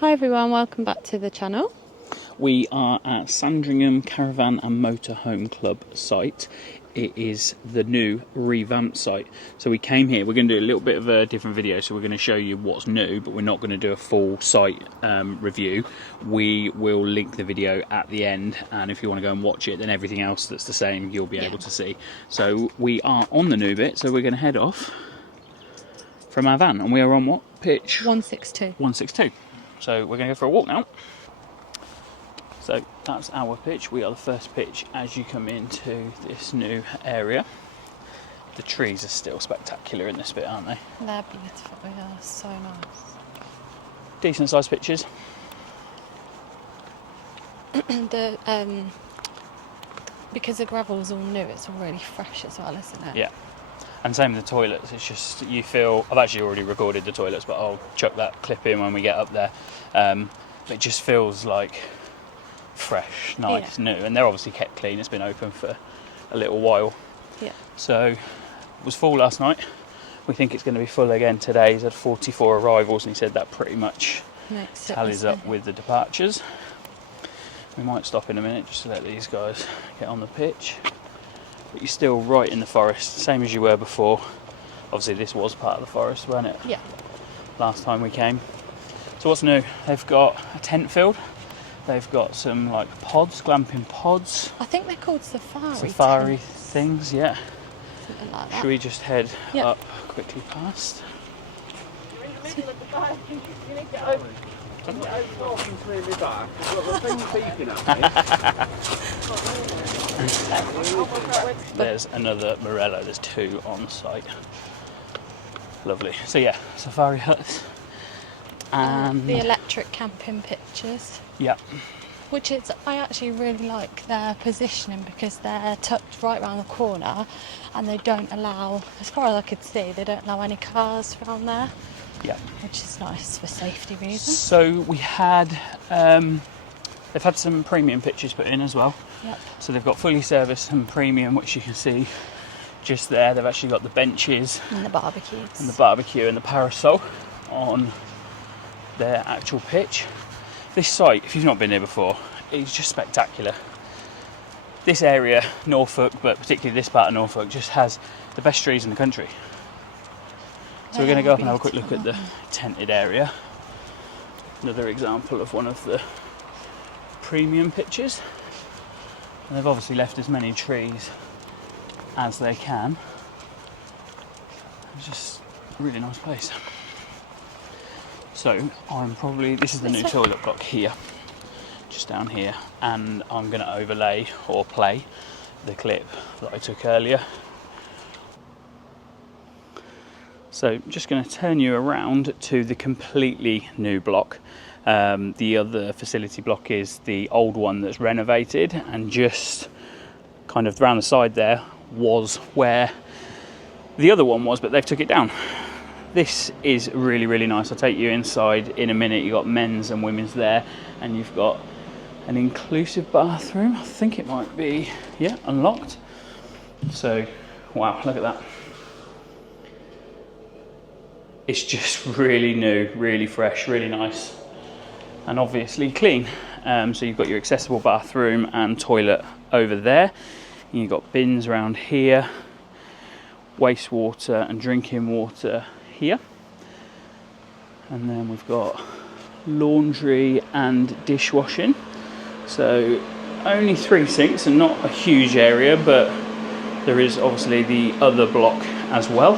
Hi everyone, welcome back to the channel. We are at Sandringham Caravan and Motorhome Club site. It is the new revamped site. So we came here, we're going to do a little bit of a different video, so we're going to show you what's new, but we're not going to do a full site review. We will link the video at the end, and if you want to go and watch it, then everything else that's the same you'll be able to see. So we are on the new bit, so we're going to head off from our van, and we are on what pitch? 162. 162. So we're going to go for a walk now. So that's our pitch. We are the first pitch as you come into this new area. The trees are still spectacular in this bit, aren't they? They're beautiful, yeah, so nice. Decent sized pitches. Because the gravel's all new, it's all really fresh as well, isn't it? Yeah. And same with the toilets. It's just, you feel, I've actually already recorded the toilets, but I'll chuck that clip in when we get up there. It just feels like fresh, nice, new, and they're obviously kept clean. It's been open for a little while. Yeah. So it was full last night. We think it's going to be full again today. He's had 44 arrivals, and he said that pretty much tallies up with the departures. We might stop in a minute just to let these guys get on the pitch. But you're still right in the forest, same as you were before. Obviously this was part of the forest, wasn't it? Yeah. Last time we came. So what's new? They've got a tent field. They've got some like pods, glamping pods. I think they're called safari Safari tents. things, yeah. Something like that. Should we just head up quickly past? There's another Morello, there's two on site. Lovely. So yeah, safari huts. And the electric camping pictures. Yeah. Which is, I actually really like their positioning because they're tucked right around the corner and they don't allow, as far as I could see, they don't allow any cars around there. Yeah. Which is nice for safety reasons. So we had, they've had some premium pitches put in as well. Yep. So they've got fully serviced and premium, which you can see just there. They've actually got the benches and the barbecues. And the barbecue and the parasol on their actual pitch. This site, if you've not been here before, is just spectacular. This area, Norfolk, but particularly this part of Norfolk, just has the best trees in the country. So we're going to go up and have a quick look at the tented area. Another example of one of the premium pitches. And they've obviously left as many trees as they can. It's just a really nice place. So this is the new toilet block here, just down here, and I'm going to overlay or play the clip that I took earlier. So I'm just going to turn you around to the completely new block. The other facility block is the old one that's renovated, and just kind of around the side there was where the other one was, but they've took it down. This is really, really nice. I'll take you inside in a minute. You've got men's and women's there, and you've got an inclusive bathroom. I think it might be, yeah, unlocked. So, wow, look at that. It's just really new, really fresh, really nice, and obviously clean. So you've got your accessible bathroom and toilet over there. And you've got bins around here, wastewater and drinking water here, and then we've got laundry and dishwashing. So only 3 sinks and not a huge area, but there is obviously the other block as well.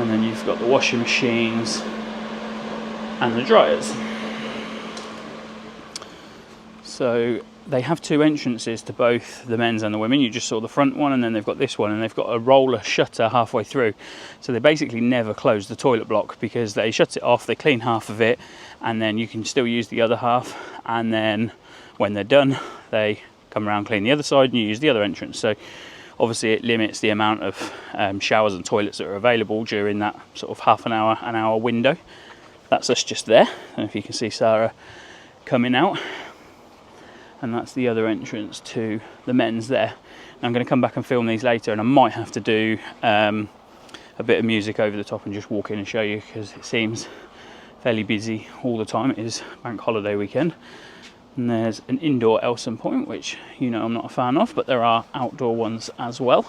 And then you've got the washing machines and the dryers. So they have two entrances to both the men's and the women. You just saw the front one, and then they've got this one, and they've got a roller shutter halfway through. So they basically never close the toilet block because they shut it off, they clean half of it, and then you can still use the other half. And then when they're done, they come around, clean the other side, and you use the other entrance. So obviously it limits the amount of showers and toilets that are available during that sort of half an hour window. That's us just there. I don't know if you can see Sara coming out. And that's the other entrance to the men's there. And I'm going to come back and film these later, and I might have to do a bit of music over the top and just walk in and show you, because it seems fairly busy all the time. It is bank holiday weekend. And there's an indoor Elson Point, which you know I'm not a fan of, but there are outdoor ones as well.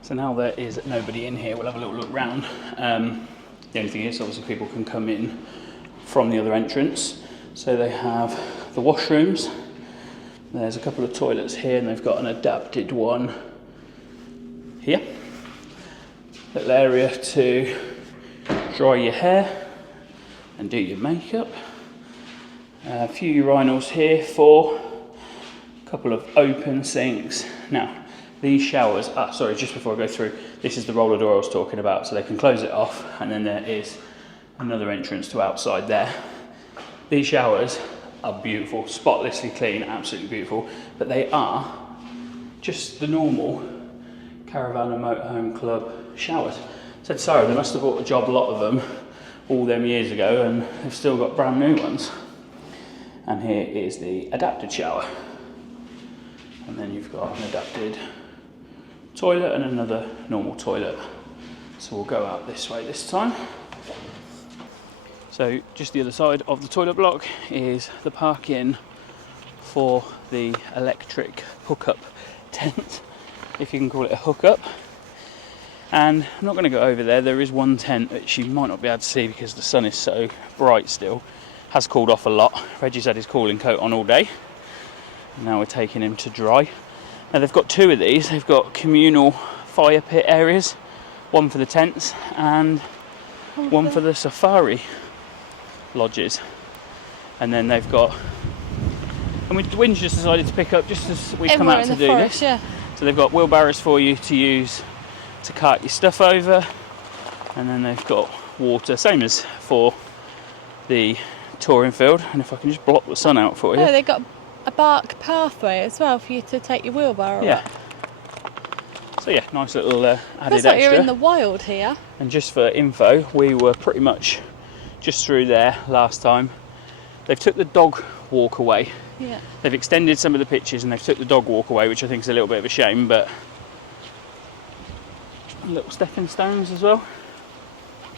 So now there is nobody in here, we'll have a little look round. The only thing is, obviously, people can come in from the other entrance. So they have the washrooms. There's a couple of toilets here, and they've got an adapted one here. Little area to dry your hair and do your makeup. A few urinals here for a couple of open sinks. Now, these showers, just before I go through, this is the roller door I was talking about, so they can close it off, and then there is another entrance to outside there. These showers are beautiful, spotlessly clean, absolutely beautiful, but they are just the normal Caravan and Motorhome Club showers. I said, Sara, they must have bought a job lot of them all them years ago, and they've still got brand new ones. And here is the adapted shower. And then you've got an adapted toilet and another normal toilet. So we'll go out this way this time. So just the other side of the toilet block is the parking for the electric hookup tent, if you can call it a hookup. And I'm not going to go over there. There is one tent which you might not be able to see because the sun is so bright still. Has cooled off a lot. Reggie's had his cooling coat on all day. Now we're taking him to dry. Now they've got two of these. They've got communal fire pit areas, one for the tents and one for the safari lodges. And then they've got, and the wind's just decided to pick up just as we come out to do this. Yeah. So they've got wheelbarrows for you to use to cart your stuff over, and then they've got water, same as for the touring field. And if I can just block the sun out for you. Oh, they've got a bark pathway as well for you to take your wheelbarrow. Yeah. So yeah, nice little added Feels like extra. You're in the wild here. And just for info, we were pretty much just through there last time. They've took the dog walk away. Yeah. They've extended some of the pitches and they've took the dog walk away, which I think is a little bit of a shame, but little stepping stones as well.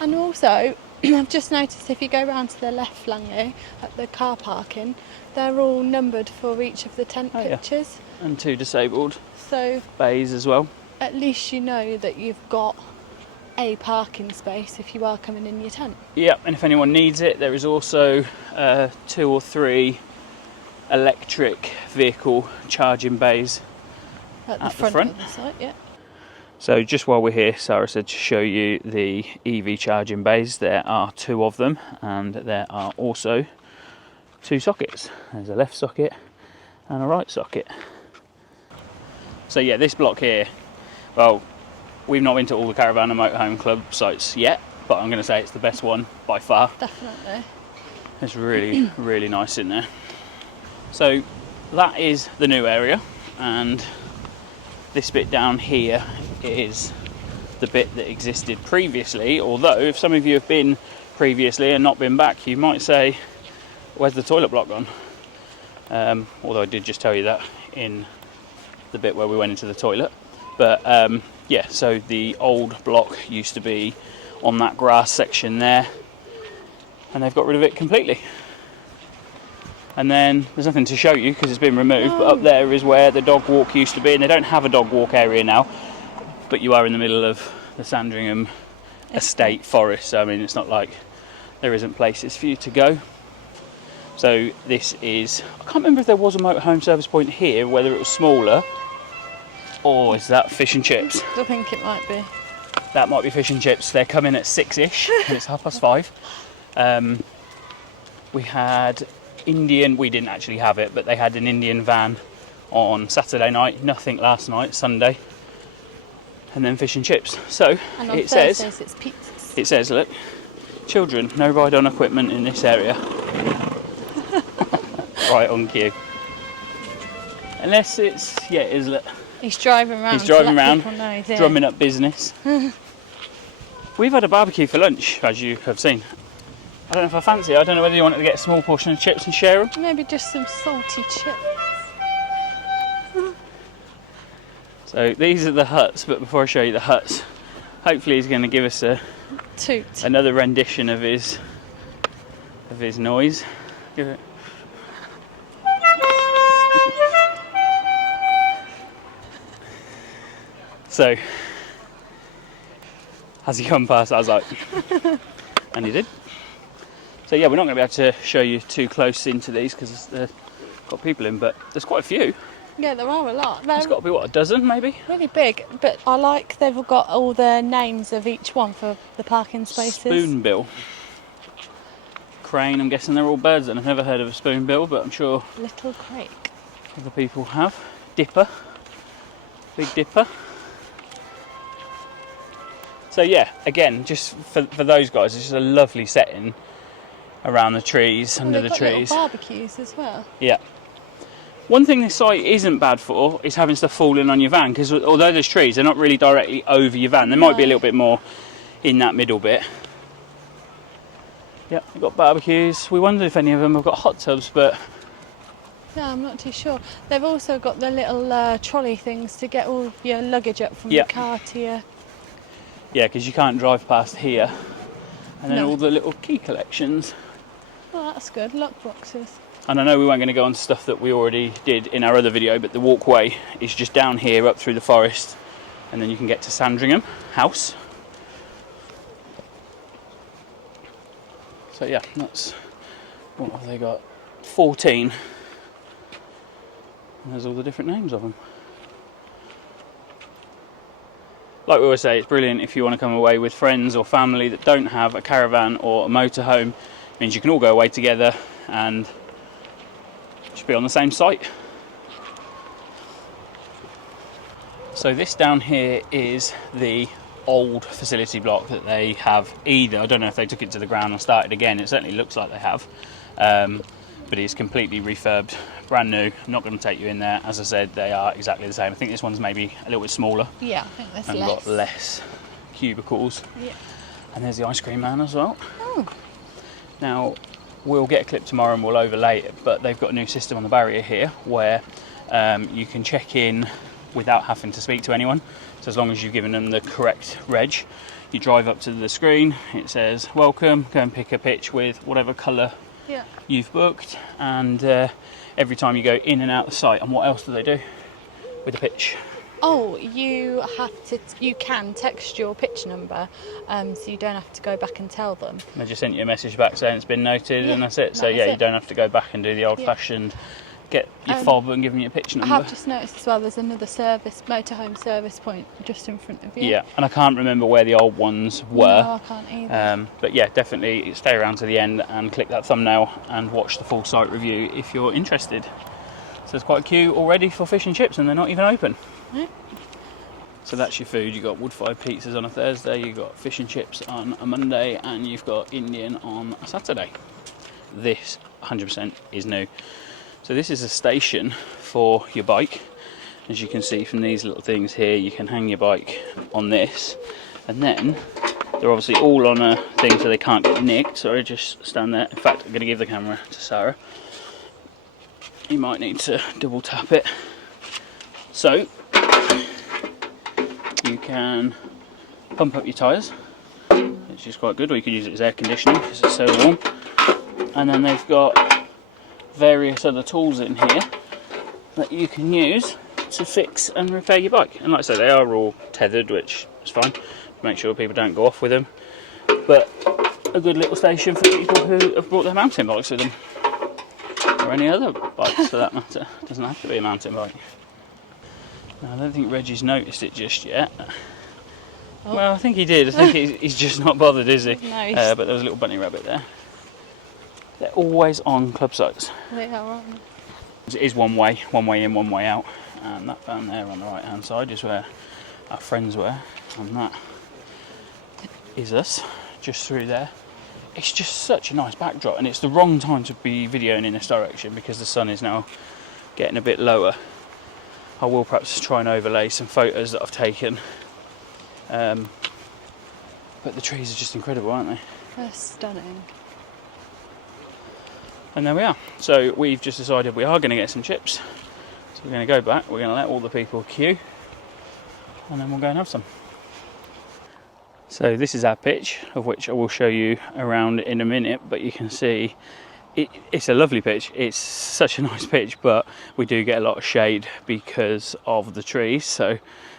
And also, I've just noticed if you go round to the left, Langley, at the car parking, they're all numbered for each of the tent pitches. Yeah. And 2 disabled so bays as well. At least you know that you've got a parking space if you are coming in your tent. Yeah, and if anyone needs it, there is also 2 or 3 electric vehicle charging bays at the front of the site, yeah. So just while we're here, Sara said to show you the EV charging bays. There are 2 of them, and there are also 2 sockets. There's a left socket and a right socket. So yeah, this block here, well, we've not been to all the Caravan and Motorhome Club sites yet, but I'm going to say it's the best one by far. Definitely. It's really, really nice in there. So that is the new area, and this bit down here is the bit that existed previously, although if some of you have been previously and not been back, you might say, where's the toilet block gone? Although I did just tell you that in the bit where we went into the toilet. But yeah, so the old block used to be on that grass section there, and they've got rid of it completely. And then there's nothing to show you because it's been removed, but up there is where the dog walk used to be, and they don't have a dog walk area now, but you are in the middle of the Sandringham estate forest, so I mean it's not like there isn't places for you to go. So this is, I can't remember if there was a motorhome service point here, whether it was smaller, or is that fish and chips? I think it might be. That might be fish and chips. They're coming at 6ish and it's 5:30. We had Indian, we didn't actually have it, but they had an Indian van on Saturday night, nothing last night, Sunday, and then fish and chips. So and on it Thursdays says, it's pizzas. It says, look, children, no ride on equipment in this area. Right on cue. Unless it's, yeah, it is. Look. He's driving around. He's driving around, know, drumming up business. We've had a barbecue for lunch, as you have seen. I don't know if I fancy it. I don't know whether you wanted to get a small portion of chips and share them. Maybe just some salty chips. So these are the huts, but before I show you the huts, hopefully he's going to give us Toot. another rendition of his of his noise. Give it. So, as he come past, I was like, and he did. So yeah, we're not going to be able to show you too close into these because they've got people in, but there's quite a few. Yeah, there are a lot. There's got to be, what, a dozen maybe? Really big, but I like they've got all the names of each one for the parking spaces. Spoonbill. Crane, I'm guessing they're all birds, and I've never heard of a spoonbill, but I'm sure Little Crake. other people have. Dipper. Big Dipper. So yeah, again, just for those guys, it's just a lovely setting around the trees, under the trees. Little barbecues as well. Yeah. One thing this site isn't bad for is having stuff falling on your van, because although there's trees, they're not really directly over your van. They might be a little bit more in that middle bit. Yeah, we've got barbecues. We wondered if any of them have got hot tubs, but no, I'm not too sure. They've also got the little trolley things to get all your luggage up from the car to your... Yeah, because you can't drive past here. And then all the little key collections. Oh, that's good. Lock boxes. And I know we weren't going to go on to stuff that we already did in our other video, but the walkway is just down here up through the forest, and then you can get to Sandringham House. So yeah, that's, what have they got? 14. And there's all the different names of them. Like we always say, it's brilliant if you want to come away with friends or family that don't have a caravan or a motorhome. It means you can all go away together and just be on the same site. So this down here is the old facility block that they have either, I don't know if they took it to the ground and started again, it certainly looks like they have, but it's completely refurbed, brand new. I'm not going to take you in there. As I said, they are exactly the same. I think this one's maybe a little bit smaller. Yeah, I think there's and less. got less cubicles. Yeah. And there's the ice cream man as well. Oh. Now, we'll get a clip tomorrow and we'll overlay it, but they've got a new system on the barrier here where you can check in without having to speak to anyone. So as long as you've given them the correct reg, you drive up to the screen, it says welcome, go and pick a pitch with whatever colour you've booked, and every time you go in and out the site. And what else do they do with the pitch? Oh, you can text your pitch number, so you don't have to go back and tell them. They just sent you a message back saying it's been noted, and that's it. So yeah, you don't have to go back and do the old-fashioned get your fob and give them your pitch number. I have just noticed as well there's another motorhome service point just in front of you. Yeah, and I can't remember where the old ones were. No, I can't either. But yeah, definitely stay around to the end and click that thumbnail and watch the full site review if you're interested. So there's quite a queue already for fish and chips, and they're not even open. So that's your food. You've got wood-fired pizzas on a Thursday, you've got fish and chips on a Monday, and you've got Indian on a Saturday. This 100% is new. So this is a station for your bike. As you can see from these little things here, you can hang your bike on this, and then they're obviously all on a thing so they can't get nicked. So I just stand there. In fact, I'm going to give the camera to Sara. You might need to double tap it. So you can pump up your tyres, which is quite good, or you could use it as air conditioning because it's so warm. And then they've got various other tools in here that you can use to fix and repair your bike. And like I say, they are all tethered, which is fine. Make sure people don't go off with them. But a good little station for people who have brought their mountain bikes with them, or any other bikes for that matter. It doesn't have to be a mountain bike. Now, I don't think Reggie's noticed it just yet. Oh. Well, I think he did. I think he's just not bothered, is he? No, but there was a little bunny rabbit there. They're always on club sites. They are, aren't they? It is one way in, one way out. And that van there on the right hand side is where our friends were. And that is us, just through there. It's just such a nice backdrop, and it's the wrong time to be videoing in this direction because the sun is now getting a bit lower. I will perhaps try and overlay some photos that I've taken. But the trees are just incredible, aren't they? They're stunning. And there we are. So we've just decided we are going to get some chips. So we're going to go back, we're going to let all the people queue, and then we'll go and have some. So this is our pitch, of which I will show you around in a minute, but you can see it's a lovely pitch. It's such a nice pitch, but we do get a lot of shade because of the trees. So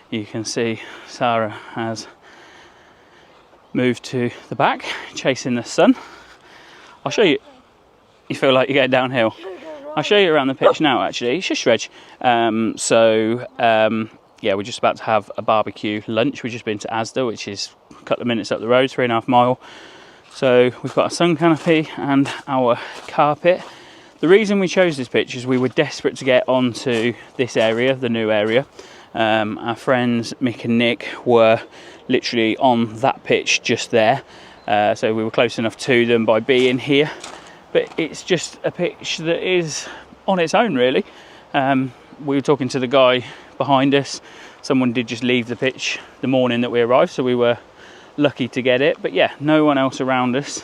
you can see Sara has moved to the back, chasing the sun. I'll show you. You feel like you're getting downhill? I'll show you around the pitch now, actually. It's just reg. Yeah, we're just about to have a barbecue lunch. We've just been to Asda, which is a couple of minutes up the road, 3.5 miles. So we've got a sun canopy and our carpet. The reason we chose this pitch is we were desperate to get onto this area, the new area. Our friends Mick and Nick were literally on that pitch just there. So we were close enough to them by being here. But it's just a pitch that is on its own, really. We were talking to the guy behind us. Someone did just leave the pitch the morning that we arrived, so we were lucky to get it. But yeah, no one else around us.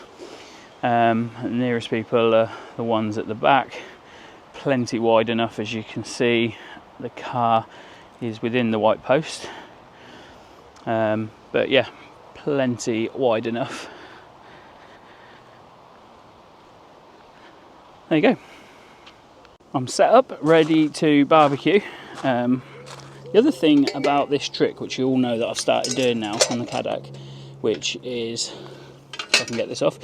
The nearest people are the ones at the back. Plenty wide enough, as you can see. The car is within the white post. But yeah, plenty wide enough. There you go. I'm set up, ready to barbecue. The other thing about this trick, which you all know that I've started doing now on the Kadak, which is, if I can get this off,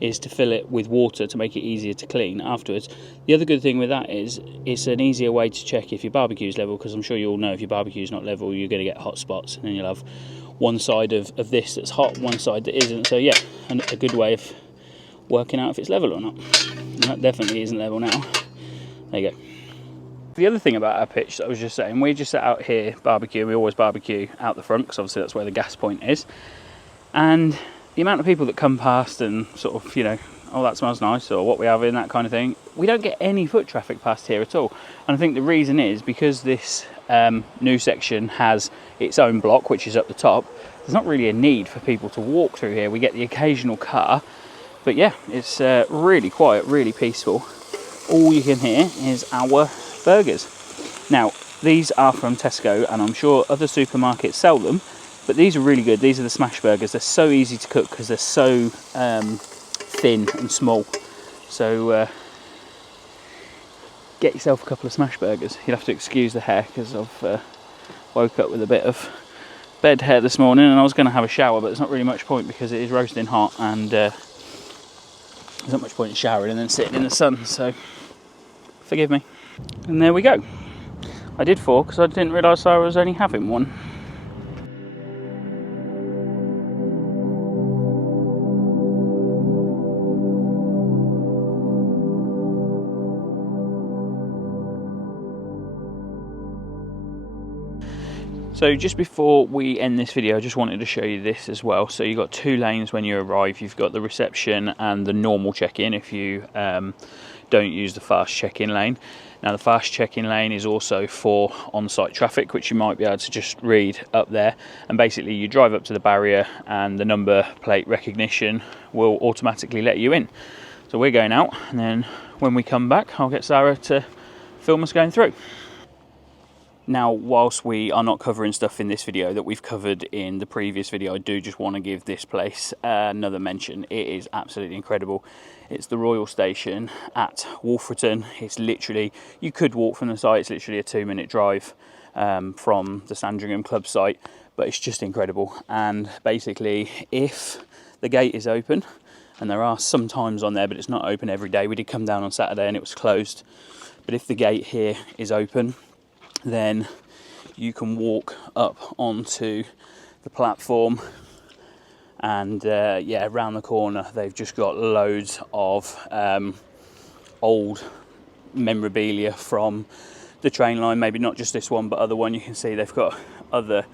is to fill it with water to make it easier to clean afterwards. The other good thing with that is it's an easier way to check if your barbecue's level, because I'm sure you all know if your barbecue's not level, you're going to get hot spots, and then you'll have one side of this that's hot, one side that isn't. So yeah, a good way of working out if it's level or not. And that definitely isn't level now. There you go. The other thing about our pitch that I was just saying, we just sat out here barbecue. We always barbecue out the front because obviously that's where the gas point is. And the amount of people that come past and sort of, you know, oh, that smells nice, or what we have in, that kind of thing, we don't get any foot traffic past here at all. And I think the reason is because this new section has its own block, which is up the top. There's not really a need for people to walk through here. We get the occasional car, but yeah, it's really quiet, really peaceful. All you can hear is our burgers. Now, these are from Tesco, and I'm sure other supermarkets sell them, but these are really good. These are the smash burgers. They're so easy to cook because they're so thin and small. So get yourself a couple of smash burgers. You'll have to excuse the hair because I've woke up with a bit of bed hair this morning, and I was going to have a shower, but there's not really much point because it is roasting hot, and there's not much point in showering and then sitting in the sun, so forgive me. And there we go. I did 4 because I didn't realise I was only having 1. So just before we end this video, I just wanted to show you this as well. So you've got 2 lanes when you arrive. You've got the reception and the normal check-in if you don't use the fast check-in lane. Now the fast check-in lane is also for on-site traffic, which you might be able to just read up there. And basically you drive up to the barrier and the number plate recognition will automatically let you in. So we're going out, and then when we come back, I'll get Sara to film us going through. Now, whilst we are not covering stuff in this video that we've covered in the previous video, I do just want to give this place another mention. It is absolutely incredible. It's the Royal Station at Wolferton. It's literally, you could walk from the site, it's literally a 2-minute drive from the Sandringham Club site, but it's just incredible. And basically, if the gate is open, and there are some times on there, but it's not open every day. We did come down on Saturday and it was closed. But if the gate here is open, then you can walk up onto the platform, and yeah, around the corner they've just got loads of old memorabilia from the train line, maybe not just this one but other one. You can see they've got other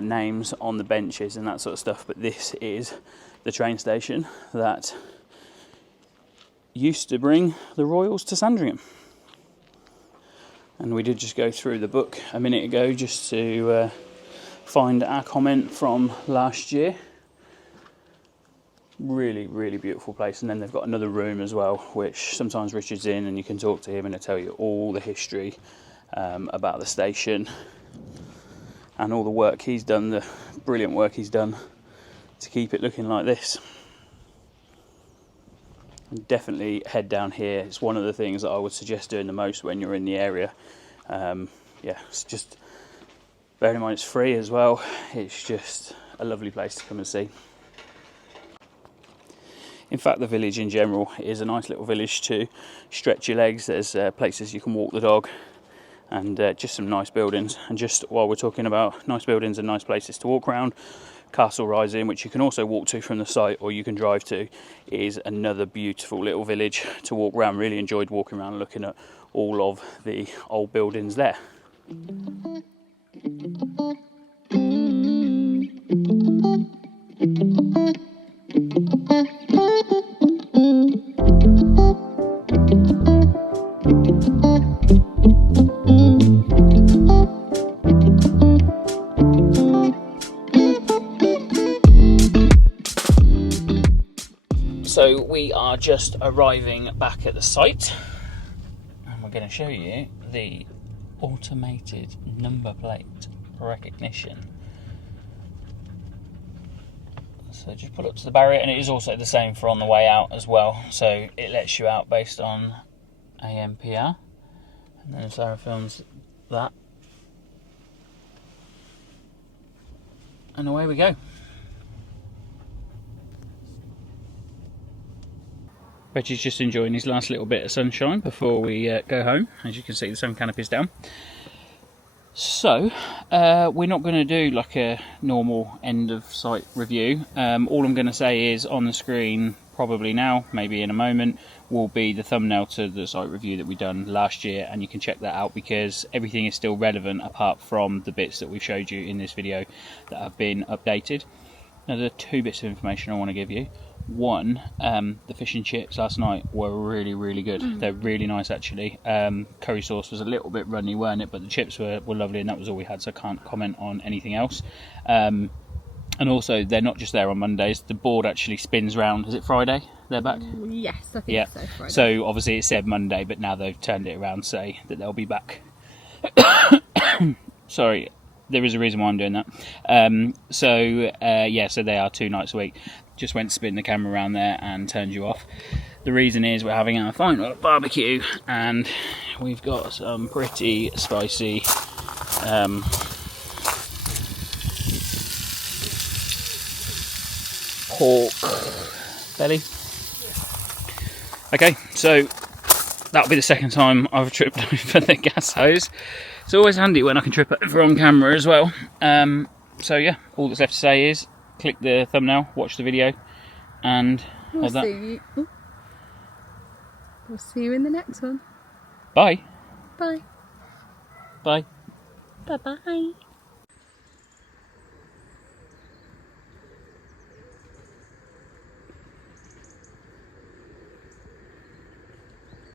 names on the benches and that sort of stuff, but this is the train station that used to bring the Royals to Sandringham. And we did just go through the book a minute ago just to find our comment from last year. Really, really beautiful place. And then they've got another room as well, which sometimes Richard's in and you can talk to him and he'll tell you all the history about the station and all the work he's done, the brilliant work he's done to keep it looking like this. And definitely head down here. It's one of the things that I would suggest doing the most when you're in the area. Yeah, it's just, bearing in mind it's free as well, it's just a lovely place to come and see. In fact, the village in general is a nice little village to stretch your legs. There's places you can walk the dog, and just some nice buildings. And just while we're talking about nice buildings and nice places to walk around, Castle Rising, which you can also walk to from the site or you can drive to, is another beautiful little village to walk around. Really enjoyed walking around looking at all of the old buildings there. So we are just arriving back at the site, and we're going to show you the automated number plate recognition. So just pull up to the barrier, and it is also the same for on the way out as well. So it lets you out based on AMPR, and then Sara films that, and away we go. Reggie's just enjoying his last little bit of sunshine before we go home. As you can see, the sun canopy's down. So, we're not going to do like a normal end of site review. All I'm going to say is on the screen, probably now, maybe in a moment, will be the thumbnail to the site review that we done last year, and you can check that out because everything is still relevant apart from the bits that we've showed you in this video that have been updated. Now, there are two bits of information I want to give you. One, the fish and chips last night were really, really good. They're really nice actually. Curry sauce was a little bit runny, weren't it? But the chips were lovely, and that was all we had, so I can't comment on anything else. And also, they're not just there on Mondays. The board actually spins round. Is it Friday they're back? Yes, I think so, Friday. So obviously it said Monday, but now they've turned it around to say that they'll be back. Sorry. There is a reason why I'm doing that. Yeah, so they are 2 nights a week. Just went to spin the camera around there and turned you off. The reason is we're having our final barbecue, and we've got some pretty spicy pork belly. Okay, so that'll be the second time I've tripped over the gas hose. It's always handy when I can trip over on camera as well. So yeah, all that's left to say is click the thumbnail, watch the video, and we'll see you in the next one. Bye. Bye. Bye. Bye-bye.